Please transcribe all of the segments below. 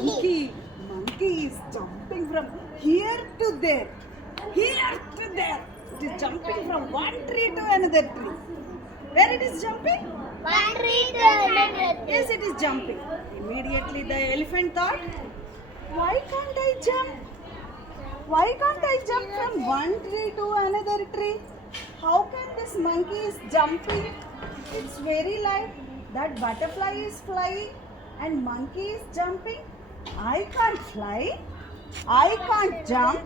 Monkey is jumping from here to there. Here to there. It is jumping from one tree to another tree. Where it is jumping? One tree to another tree. Yes, it is jumping. Immediately the elephant thought, why can't I jump? Why can't I jump from one tree to another tree? How can this monkey is jumping? It's very light. That butterfly is flying and monkey is jumping. I can't fly. I can't jump.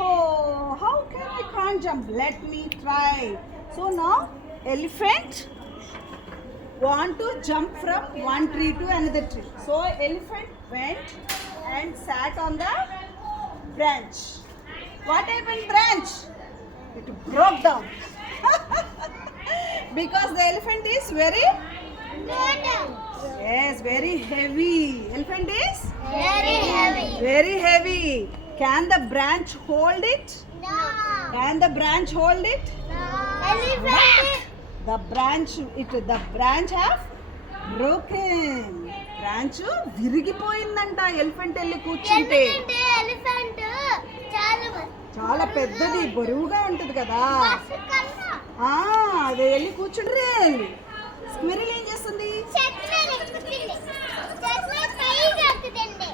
Oh, how can I can't jump? Let me try. So now elephant want to jump from one tree to another tree. So elephant went and sat on the branch. What happened branch? It broke down. Because the elephant is very yes, very heavy. Elephant is Very heavy. very heavy. Can the branch hold it? No. Can the branch hold it? No. Elephant. The branch have broken. Branch విరిగిపోయిందంట elephant వెళ్ళి కూర్చుంటే. ఎందుకంటే elephant చాలా పెద్దది, బరువుగా ఉంటుంది కదా. Bus కన్నా అది వెళ్ళి కూర్చుంటే స్క్విరిల్ ఏం చేస్తుంది? చెట్టు మీద ఎక్కుతుంది. చెట్టు మీద పైకి ఎక్కుతుంది.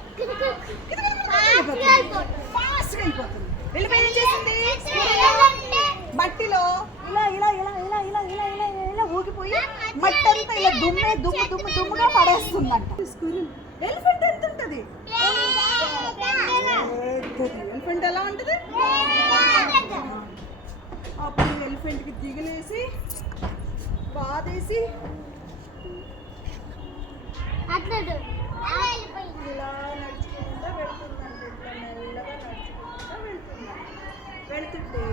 ఫాస్ట్గా అయిపోతుంది. వెళ్ళిపోయి ఏం చేస్తుంది? మట్టిలో ఇలా ఇలా ఇలా ఇలా ఇలా ఇలా ఇలా ఇలా ఊగిపోయి మట్టి అంతా ఇలా దుమ్ముగా పడేస్తుందంట. స్క్విరిల్ ఎలిఫెంట్ ఎంత ఉంటుంది? ఎలిఫెంట్ ఎలా ఉంటుంది? అప్పుడు ఎలిఫెంట్కి దిగులేసి బాధేసి ఇలా నడుచుకుంటూ వెళ్తుందండి. ఇట్లా మెల్లగా నడుచుకుంటూ వెళ్తుంటే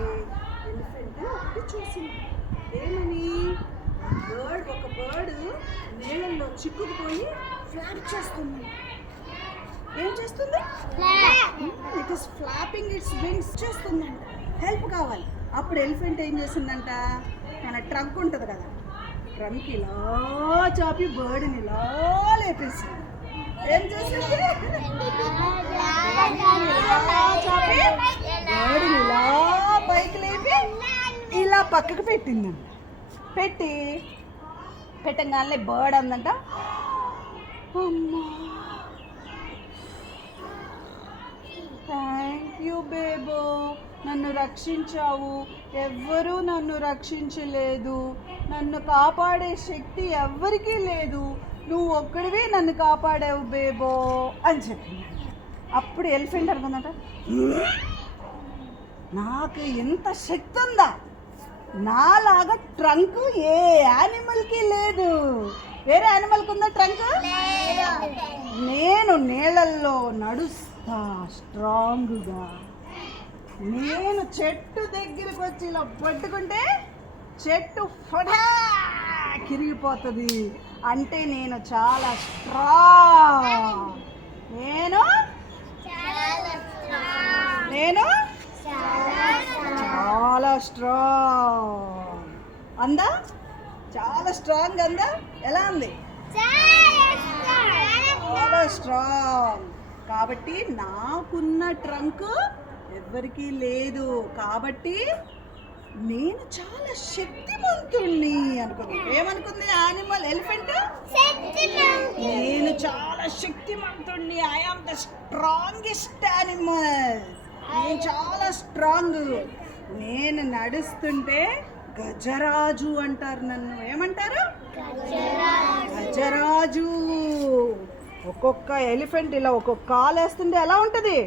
ఎలిఫెంట్ ఒకటి చూసింది. ఏమని? ఒక బర్డ్ నీళ్ళల్లో చిక్కుకుపోయి ఫ్లాప్ చేస్తుంది. ఏం చేస్తుంది? It is flapping it's wings చేస్తుందంట. హెల్ప్ కావాలి. అప్పుడు ఎలిఫెంట్ ఏం చేసిందంట, మన ట్రంక్ ఉంటుంది కదా, ట్రంక్ ఇలా చాపి బర్డ్ని ఇలా లేపేసింది. ఏం చేసింది? చాపి బర్డ్ని ఇలా పైకి లేపి ఇలా పక్కకు పెట్టిందంట. పెట్టగానే బర్డ్ అందంట, అమ్మా థ్యాంక్ యూ బేబో, నన్ను రక్షించావు. ఎవ్వరూ నన్ను రక్షించలేదు. నన్ను కాపాడే శక్తి ఎవ్వరికీ లేదు. నువ్వు ఒక్కడివే నన్ను కాపాడావు బేబో అని చెప్పింది. అప్పుడు ఎలిఫెంట్ అనుకుందంట, నాకు ఎంత శక్తి ఉందా? నాలాగా ట్రంక్ ఏ యానిమల్కి లేదు. వేరే యానిమల్కి ఉందా ట్రంక్? నేను నీళ్ళల్లో నడుస్తా స్ట్రాంగ్గా. నేను చెట్టు దగ్గరికి వచ్చి ఇలా పట్టుకుంటే చెట్టు ఫటా కిరిగిపోతుంది. అంటే నేను చాలా స్ట్రాంగ్. నేను చాలా స్ట్రాంగ్ అందా? చాలా స్ట్రాంగ్ అందా? ఎలా ఉంది? చాలా స్ట్రాంగ్. కాబట్టి నాకున్న ట్రంక్ ఎవ్వరికీ లేదు. కాబట్టి నేను చాలా శక్తిమంతుణ్ణి అనుకుంది. ఏమనుకుంది యానిమల్ ఎలిఫెంట్? నేను చాలా శక్తిమంతుణ్ణి. I am the strongest animal. నేను చాలా స్ట్రాంగ్. నేను నడుస్తుంటే గజరాజు అంటారు నన్ను. ఏమంటారు? గజరాజు. ఒక్కొక్క ఎలిఫెంట్ ఇలా ఒక్కొక్క కాలు వేస్తుంటే ఎలా ఉంటుంది?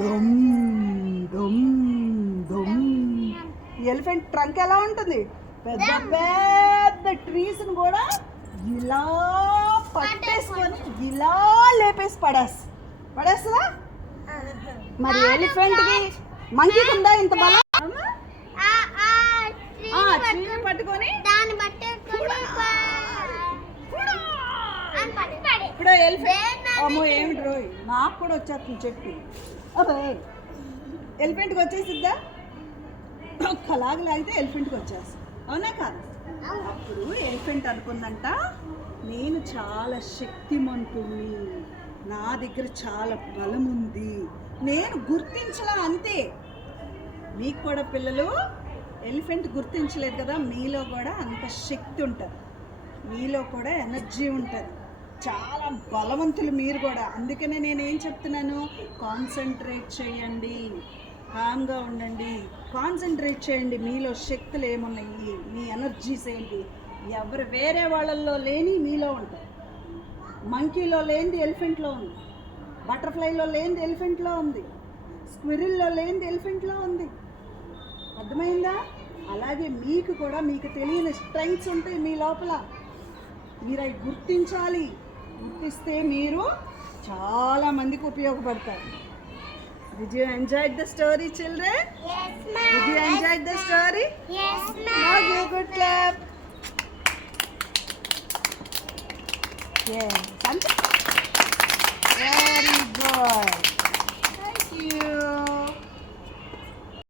దమ్ దమ్ దమ్. ఈ ఎలిఫెంట్ ట్రంక్ ఎలా ఉంటుంది? పెద్ద పెద్ద ట్రీస్ని కూడా ఇలా పట్టేసుకొని ఇలా లేపేసి పడేస్తుందా? మరి ఎలిఫెంట్కి మంకీకి ఉందా ఇంత బలం? పట్టుకొని ఇప్పుడు ఎలిఫెంట్ అమ్మో ఏమిటి రోయ్, నాకు కూడా వచ్చేస్తుంది చెప్పి. ఎలిఫెంట్కి వచ్చేసిద్దా? ఒక్కలాగా లాగితే ఎలిఫెంట్కి వచ్చేస్తుంది. అవునా కాదు? అప్పుడు ఎలిఫెంట్ అనుకుందంట, నేను చాలా శక్తిమంతుణ్ణి. నా దగ్గర చాలా బలం ఉంది, నేను గుర్తించలా అంతే. మీకు కూడా పిల్లలు ఎలిఫెంట్ గుర్తించలేదు కదా, మీలో కూడా అంత శక్తి ఉంటుంది, మీలో కూడా ఎనర్జీ ఉంటుంది, చాలా బలవంతులు మీరు కూడా. అందుకనే నేనేం చెప్తున్నాను, కాన్సన్ట్రేట్ చేయండి, కామ్గా ఉండండి, కాన్సన్ట్రేట్ చేయండి. మీలో శక్తులు ఏమున్నాయి, మీ ఎనర్జీస్ ఏంటి, ఎవరు వేరే వాళ్ళల్లో లేని మీలో ఉంటాయి. మంకీలో లేనిది ఎలిఫెంట్లో ఉంది, బటర్ఫ్లైలో లేనిది ఎలిఫెంట్లో ఉంది, స్క్విరిల్లో లేనిది ఎలిఫెంట్లో ఉంది. అర్థమైందా? అలాగే మీకు కూడా మీకు తెలియని స్ట్రెంగ్స్ ఉంటాయి మీ లోపల, మీరు అవి గుర్తించాలి. గుర్తిస్తే మీరు చాలా మందికి ఉపయోగపడతారు. Did you enjoy the story, children? Yes, ma'am. Did you enjoy the story? Yes, Now ma'am. give a good clap. Yes. Very good.